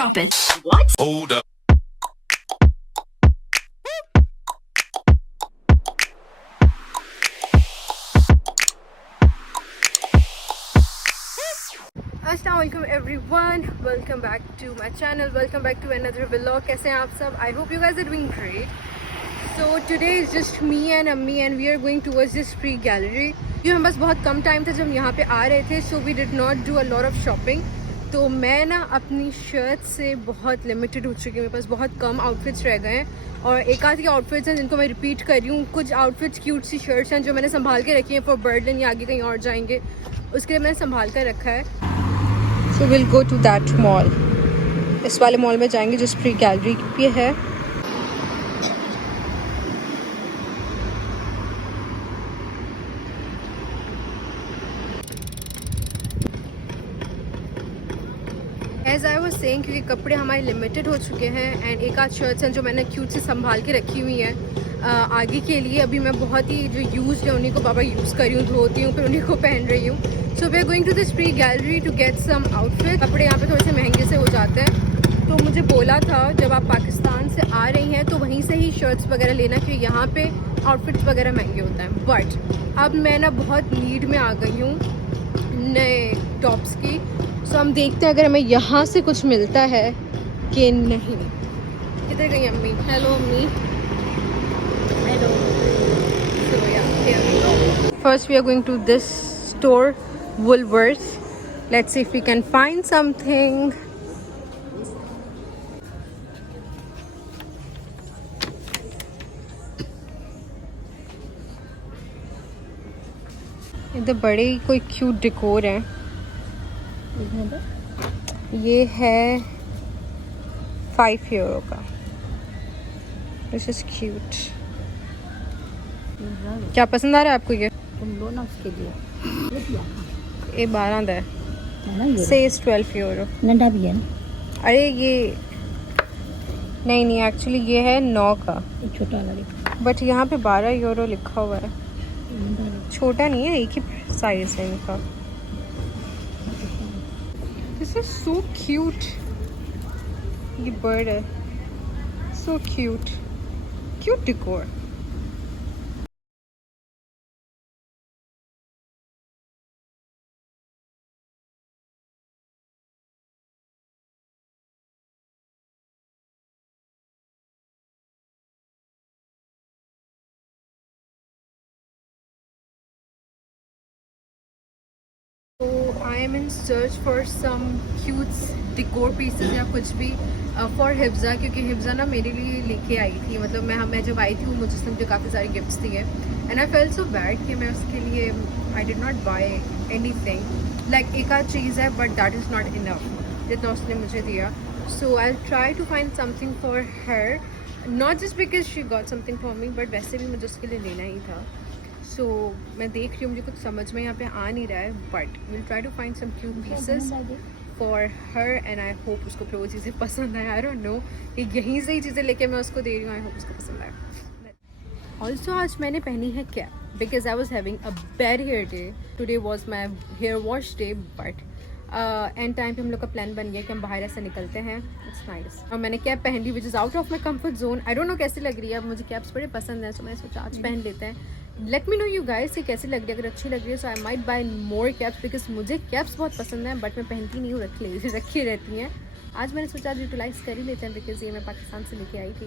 Drop it. What? Hold up. अस्सलामुअलैकुम everyone, welcome back to my channel, welcome back to another vlog. कैसे हैं आप सब? I hope you guys are doing great. So today is just me and अम्मी and we are going towards this free gallery. ये हम बस बहुत कम time था जब हम यहाँ पे आ रहे थे, so we did not do a lot of shopping. तो मैं ना अपनी शर्ट से बहुत लिमिटेड हो चुकी हूँ, मेरे पास बहुत कम आउटफिट्स रह गए हैं और एक आध के आउटफिट्स हैं जिनको मैं रिपीट कर रही हूँ। कुछ आउटफिट्स क्यूट सी शर्ट्स हैं जो मैंने संभाल के रखी हैं फॉर बर्डन या आगे कहीं और जाएंगे, उसके लिए मैंने संभाल कर रखा है। So we'll go to that mall. इस वाले मॉल में जाएंगे जिस फ्री गैलरी भी है। As I was saying, क्योंकि कपड़े हमारे लिमिटेड हो चुके हैं एंड एक आध शर्ट्स हैं जो मैंने क्यूट से संभाल के रखी हुई हैं आगे के लिए। अभी मैं बहुत ही जो यूज़ है उन्हीं को बाबा यूज़ कर रही हूँ, धोती हूँ, फिर उन्हीं को पहन रही हूँ। So we are going to this free gallery to get some outfit. कपड़े यहाँ पे थोड़े से महंगे से हो जाते हैं, तो मुझे बोला था जब आप पाकिस्तान से आ रही हैं तो वहीं से ही शर्ट्स वगैरह लेना, क्योंकि यहाँ पे आउटफिट्स वगैरह महंगे होते हैं। बट अब मैं ना बहुत नीड में आ गई हूँ नए टॉप्स की। सो हम देखते हैं अगर हमें यहाँ से कुछ मिलता है कि नहीं। किधर गई अम्मी? हेलो अम्मी। Hello. First we are going to this store, Woolworths. Let's see if we can find something. इधर बड़े ही कोई क्यूट डेकोर है। ये है €5 का। This is cute. क्या पसंद आ रहा है आपको? ये तुम लो ना उसके लिए। ये 12 का है। से इज €12। नंदा भी है ना? अरे ये नहीं एक्चुअली ये है 9 का, एक छोटा वाला। बट यहाँ पे €12 लिखा हुआ है। छोटा नहीं है, एक ही साइज है इनका। This is so cute. ये बर्ड है, सो क्यूट, क्यूट डेकोर। तो I am in search for some cutes decor pieces या कुछ भी फॉर हिफ्जा, क्योंकि हिफ्जा ना मेरे लिए लेके आई थी। मतलब मैं जब आई थी वो मुझे मुझे काफ़ी सारी गिफ्ट्स दिए and I fell so bad कि मैं उसके लिए I did not buy anything. Like एक आध चीज़ है but that is not enough जितना उसने मुझे दिया। So I try to find something for her, not just because she got something for me, but वैसे भी मुझे उसके लिए लेना ही था। सो मैं देख रही हूँ, मुझे कुछ समझ में यहाँ पे आ नहीं रहा है, but will try to find some cute pieces for her and I hope उसको फिर वो चीज़ें पसंद आए। आई डोंट नो कि यहीं से ही चीज़ें लेके मैं उसको दे रही हूँ। आई होप उसको पसंद आए। ऑल्सो आज मैंने पहनी है cap because I was having a bad hair day. Today was my hair wash day, but end time पे हम लोग का प्लान बन गया कि हम बाहर ऐसे निकलते हैं। It's nice. और मैंने कैप पहन ली which is out of my comfort zone. I don't know कैसी लग रही है, अब मुझे कैप्स बड़े पसंद है, तो मैंने सोचा आज पहन लेते हैं। Let me know you guys कि कैसी लग रही है। अगर अच्छी लग रही है so I might buy more caps, because मुझे कैप्स बहुत पसंद है बट मैं पहनती नहीं हूँ, रखी रहती हैं। आज मैंने सोचा यूटिलाइज़ कर ही लेते हैं बिकॉज ये मैं पाकिस्तान से लेके आई थी।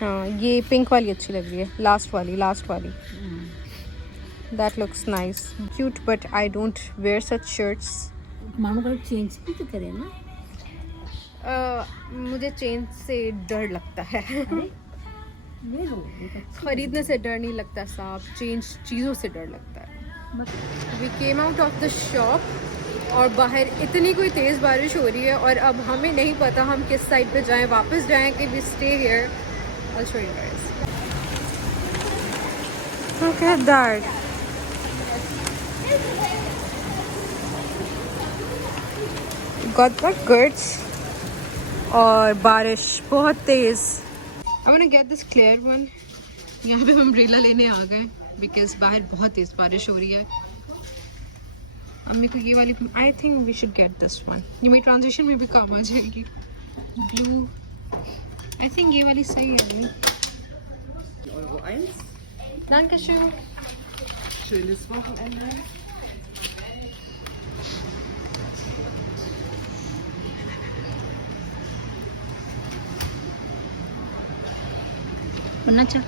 हाँ, ये पिंक वाली अच्छी लग रही है, लास्ट वाली that looks nice, cute, but I don't where such shirts. मामू का चेंज भी तो करे ना। मुझे चेंज से डर लगता है। ले लो, खरीदने से डर नहीं लगता साहब, चेंज चीज़ों से डर लगता है। We came out of the shop और बाहर इतनी कोई तेज़ बारिश हो रही है और अब हमें नहीं पता हम किस साइड पे जाएं, वापस जाएं कि we stay here. I'll show you guys. Look at that. Got the goods और बारिश बहुत तेज़। I want to get this clear one. यहाँ पे हम अम्ब्रेला लेने आ गए बिकॉज बाहर बहुत तेज़ बारिश हो रही है। अम्मी को ये वाली, I think we should get this one, ये मेरी ट्रांजिशन में भी काम आ जाएगी। ब्लू, आई थिंक ये वाली सही है अम्मी। Euro 1. Dankeschön. Schönes Wochenende. अच्छा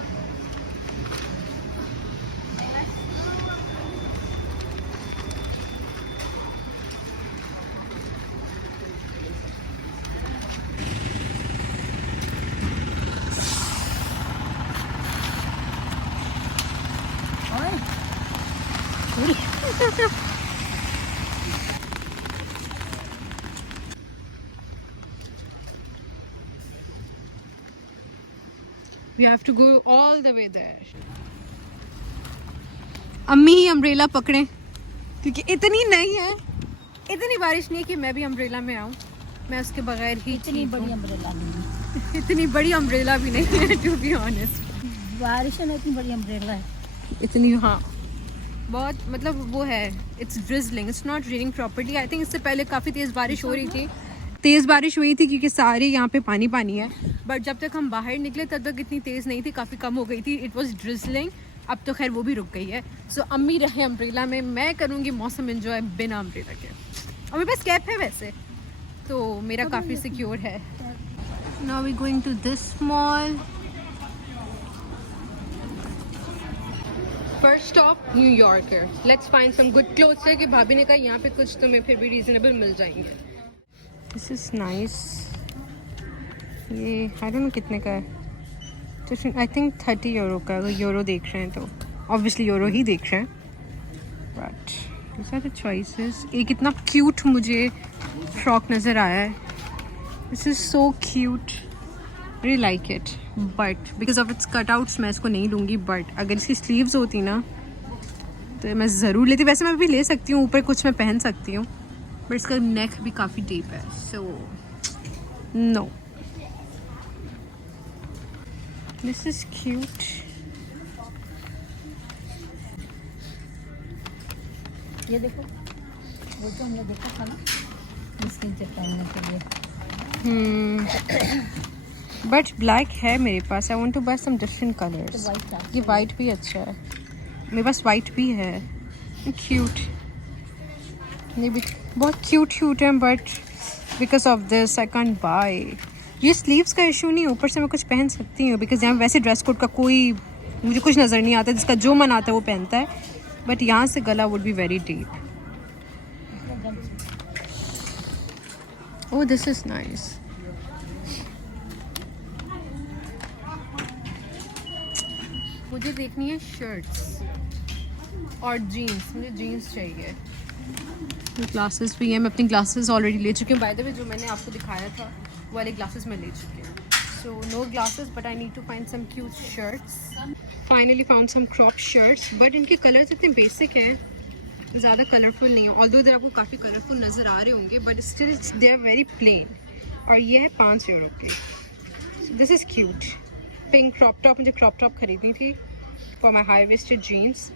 We have to go all the way there. अम्मी ही अम्ब्रेला पकड़े क्योंकि इतनी नहीं है, इतनी बारिश नहीं है कि मैं भी अम्ब्रेला में आऊँ। मैं उसके बगैर ही इतनी बड़ी अम्ब्रेला नहीं इतनी बड़ी अम्ब्रेला भी नहीं है टू बी ऑनेस्ट। बारिश में इतनी बड़ी अम्ब्रेला है। इतनी, हाँ बहुत, मतलब वो है, it's drizzling, it's not raining properly. I think इससे पहले काफ़ी तेज़ बारिश हो रही थी, तेज़ बारिश हुई थी क्योंकि सारे यहाँ पे पानी पानी है। बट जब तक हम बाहर निकले तब तक इतनी तेज़ नहीं थी, काफ़ी कम हो गई थी। इट वॉज ड्रिजलिंग, अब तो खैर वो भी रुक गई है। सो अम्मी रहे अम्ब्रेला में, मैं करूँगी मौसम एंजॉय बिना अम्ब्रेला के। और मेरे पास कैप है वैसे, तो मेरा काफ़ी सिक्योर है। Now we going to this mall. First stop New Yorker. Let's find some good clothes है कि भाभी ने कहा यहाँ पे कुछ तुम्हें फिर भी रीजनेबल मिल जाएंगे। This is nice. ये आई डोंट नो कितने का है, आई थिंक 30 यूरो का। अगर यूरो देख रहे हैं तो ऑब्वियसली यूरो ही देख रहे हैं, but this are the choices. एक इतना क्यूट मुझे फ्रॉक नज़र आया है, this is so cute, really like it, but because of its cutouts मैं इसको नहीं लूँगी। बट अगर इसकी स्लीव्स होती ना तो मैं ज़रूर लेती। वैसे मैं भी ले सकती हूँ, ऊपर कुछ मैं पहन सकती हूँ, बट इसका नेक भी काफ़ी डीप है, so no. This is cute. ये देखो, वो तो हमने देखा था ना इसके नीचे पहनने के लिए। बट ब्लैक है मेरे पास। I want to buy some different colours. तो white ये वाइट भी अच्छा है, मेरे पास वाइट भी है, क्यूट। ये भी बहुत क्यूट है, but because of this I can't buy. ये स्लीव्स का इशू नहीं, ऊपर से मैं कुछ पहन सकती हूँ बिकॉज यहाँ वैसे ड्रेस कोड का कोई मुझे कुछ नज़र नहीं आता, जिसका जो मन आता है वो पहनता है। बट यहाँ से गला would be very deep. Oh this is nice. मुझे देखनी है शर्ट्स और जीन्स, मुझे जीन्स चाहिए। ग्लासेस भी हैं, मैं अपनी ग्लासेस ऑलरेडी ले चुकी हूँ। बाय द वे जो मैंने आपको दिखाया था वो वाले ग्लासेस मैं ले चुकी हूँ। So no glasses, but I need to find some cute shirts. Finally found some crop shirts, but इनके कलर्स इतने बेसिक हैं, ज़्यादा कलरफुल नहीं है। ऑल्दो इधर आपको काफ़ी कलरफुल नज़र आ रहे होंगे, but still they are very plain. और ये है 5 यूरो की। This is cute. Pink crop top, मुझे क्रॉप टॉप खरीदनी थी for my high waisted jeans.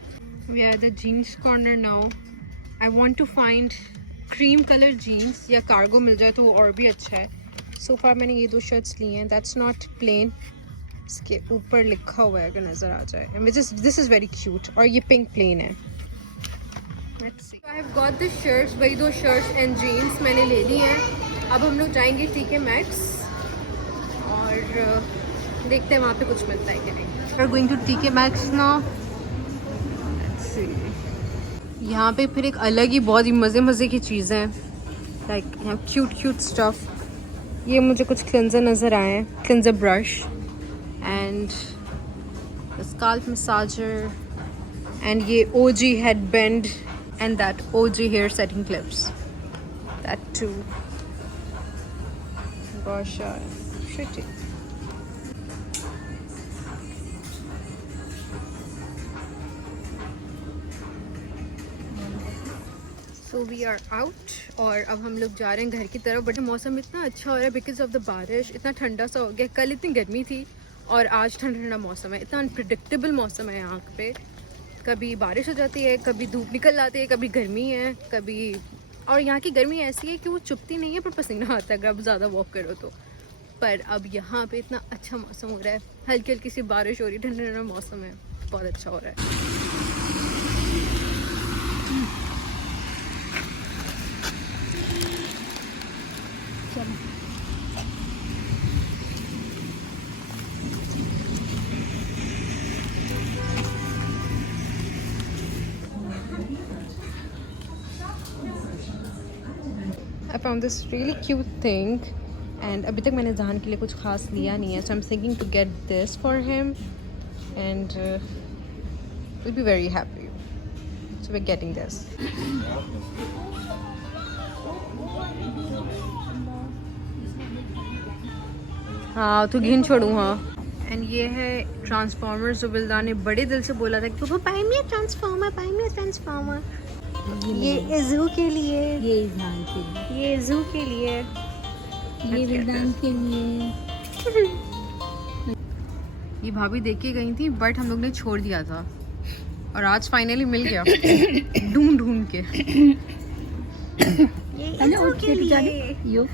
We are the jeans corner now. I want to find cream colour jeans या cargo मिल जाए तो वो और भी अच्छा है। सो फार मैंने ये 2 शर्ट्स ली हैं। दैट्स नॉट प्लेन, इसके ऊपर लिखा हुआ है अगर नज़र आ जाए, दिस इज़ वेरी क्यूट। और ये पिंक प्लेन है। I have got the shirts, वही 2 शर्ट्स एंड जीन्स मैंने ले ली हैं। अब हम लोग जाएंगे TK Maxx और देखते हैं वहाँ पे कुछ मिलता है कि नहीं। We are going to TK Maxx now. Let's see, यहाँ पे फिर एक अलग ही बहुत ही मज़े की चीज़ें हैं, लाइक यहाँ क्यूट स्टफ। ये मुझे कुछ क्लिनजर नज़र आए हैं, cleanser brush and scalp massager and ये OG headband and that OG hair setting clips, that too. Gosh, pretty. So we are out और अब हम लोग जा रहे हैं घर की तरफ। बट मौसम इतना अच्छा हो रहा है बिकॉज ऑफ द बारिश, इतना ठंडा सा हो गया। कल इतनी गर्मी थी और आज ठंडा ठंडा मौसम है। इतना अनप्रिडिक्टेबल मौसम है यहाँ पे, कभी बारिश हो जाती है, कभी धूप निकल आती है, कभी गर्मी है, कभी, और यहाँ की गर्मी ऐसी है कि वो चुभती नहीं है पर पसीना आता है अगर आप ज़्यादा वॉक करो तो। पर अब यहाँ पे इतना अच्छा मौसम हो रहा है, हल्की हल्की सी बारिश हो रही है, ठंडा ठंडा मौसम है, बहुत अच्छा हो रहा है। I found this really cute thing and अभी तक मैंने जहान के लिए कुछ खास लिया नहीं है, so I'm thinking to get this for him and we'll be very happy. So we're getting this. हाँ तो घिन छोड़ू हाँ। एंड ये है ट्रांसफॉर्मर। जुबिल्दा ने बड़े दिल से बोला था कि पापा पाई मी ट्रांसफॉर्मर, पाई मी ट्रांसफॉर्मर। ये ज़ू के लिए, ये इज़हान के लिए, ये ज़ू के लिए, ये विल्दान के लिए। ये भाभी देख के गई थी बट हम लोग ने छोड़ दिया था और आज फाइनली मिल गया ढूंढ ढूंढ के। ये ज़ू के लिए। यो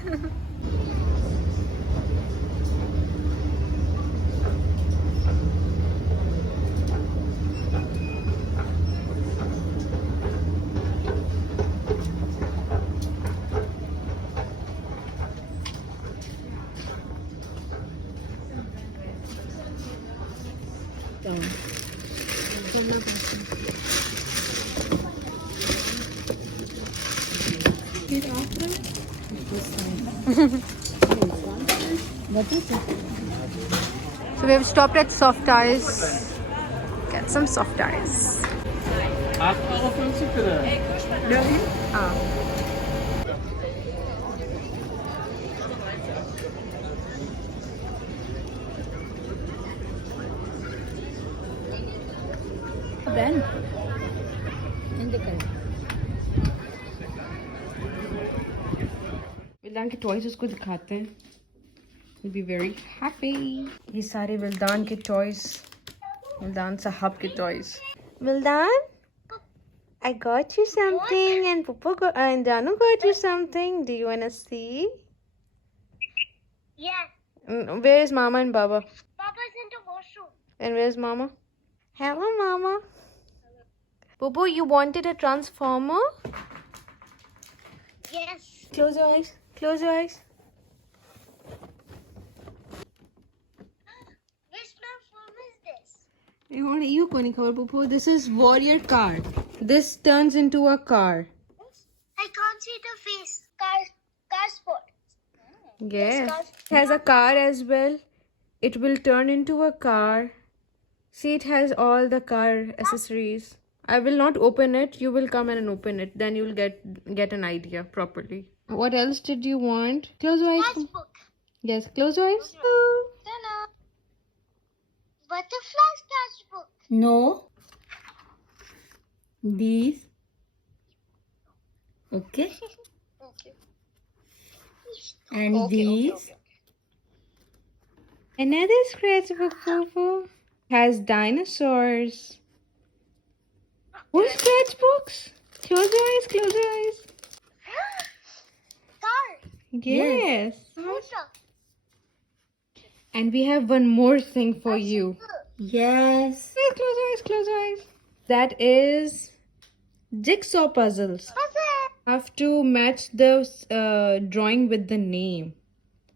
So we have stopped at Soft Eyes. Get some Soft Eyes. Ben. Enjoy कर। विल्दान के टॉयज उसको दिखाते हैं। He'll be very happy. ये सारे विल्दान के टॉयज, विल्दान साहब के toys. विल्दान, I got you something and Pupu and Danu got you something. Do you wanna see? Yes. Where is Mama and Baba? Papa's in the washroom. And where's Mama? Hello, Mama. Pupu, you wanted a transformer? Yes. Close your eyes. Close your eyes. Which transform is this? You को नहीं खबर Pupu. This is warrior car. This turns into a car. I can't see the face. Car spot. Yes. It has a car as well. It will turn into a car. See, it has all the car accessories. I will not open it. You will come and open it. Then you will get an idea properly. What else did you want? Close your eyes. Sketchbook. Yes, close your eyes. Ta-da. Butterfly sketchbook. No. These. Okay. Okay. And these. Another scratchbook, Fufu. Has dinosaurs. More scratchbooks. Close your eyes. Close your eyes. Car. Yes. Scooter. And we have one more thing for you. Yes. Hey, close your eyes. Close your eyes. That is jigsaw puzzles. Puzzle. Have to match the drawing with the name.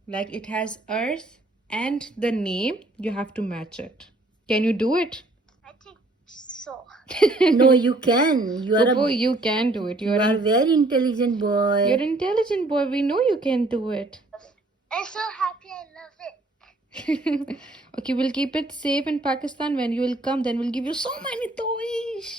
Like it has Earth and the name. You have to match it. Can you do it? I think so. No, you can. You are Popo, a you can do it. you are a very intelligent boy. You're an intelligent boy. We know you can do it. I'm so happy. I love it. Okay, we'll keep it safe in Pakistan. When you will come, then we'll give you so many toys.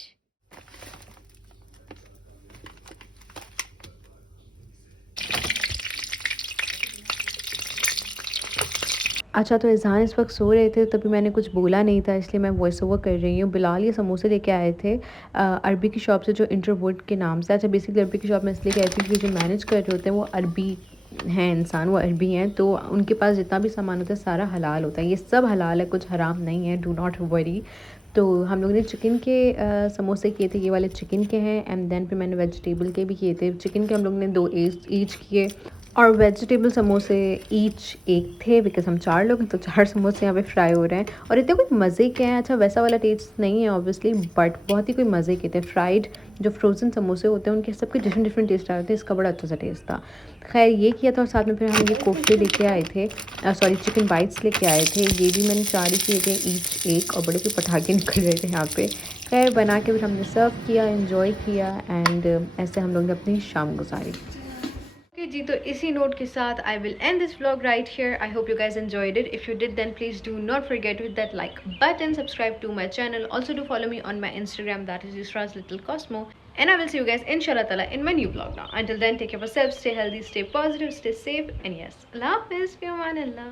अच्छा तो इज़हान इस वक्त सो रहे थे, तभी मैंने कुछ बोला नहीं था, इसलिए मैं वॉइस ओवर कर रही हूँ। बिलाल ये समोसे लेके आए थे अरबी की शॉप से, जो इंटरवुड के नाम से। अच्छा बेसिकली अरबी की शॉप में इसलिए गई थी क्योंकि जो मैनेज कर रहे होते हैं वो अरबी हैं, इंसान वो अरबी हैं, तो उनके पास जितना भी सामान होता है सारा हलाल होता है। ये सब हलाल है, कुछ हराम नहीं है, डू नॉट वरी। तो हम लोगों ने चिकन के समोसे किए थे, ये वाले चिकन के हैं। एंड देन फिर मैंने वेजिटेबल के भी किए थे। चिकन के हम लोगों ने 2 ईच किए और वेजिटेबल समोसे ईच 1 थे, बिकॉज हम 4 लोग हैं तो 4 समोसे यहाँ पे फ्राई हो रहे हैं। और इतने कोई मज़े के हैं, अच्छा वैसा वाला टेस्ट नहीं है ऑब्वियसली, बट बहुत ही कोई मज़े के थे। फ्राइड जो फ्रोज़न समोसे होते हैं उनके सबके डिफरेंट टेस्ट आए थे, इसका बड़ा अच्छा सा टेस्ट था। खैर ये किया था और साथ में फिर हम ये कोफ्ते लेके आए थे, सॉरी चिकन बाइट्स लेके आए थे। ये भी मैंने 4 ही किए थे, ईच 1, और बड़े के पटाखे निकल रहे थे यहाँ पे। खैर बना के फिर हमने सर्व किया, एंजॉय किया एंड ऐसे हम लोग ने अपनी शाम गुजारी। जी, तो इसी नोट के साथ I will end this vlog right here. I hope you guys enjoyed it. If you did then please do not forget with that like button, subscribe to my channel, also do follow me on my Instagram, that is Yusra's Little Cosmo, and I will see you guys inshallah ta'ala in my new vlog now. Until then, take care of yourselves, stay healthy, stay positive, stay safe, and yes, Allah Hafiz, fi aman Allah.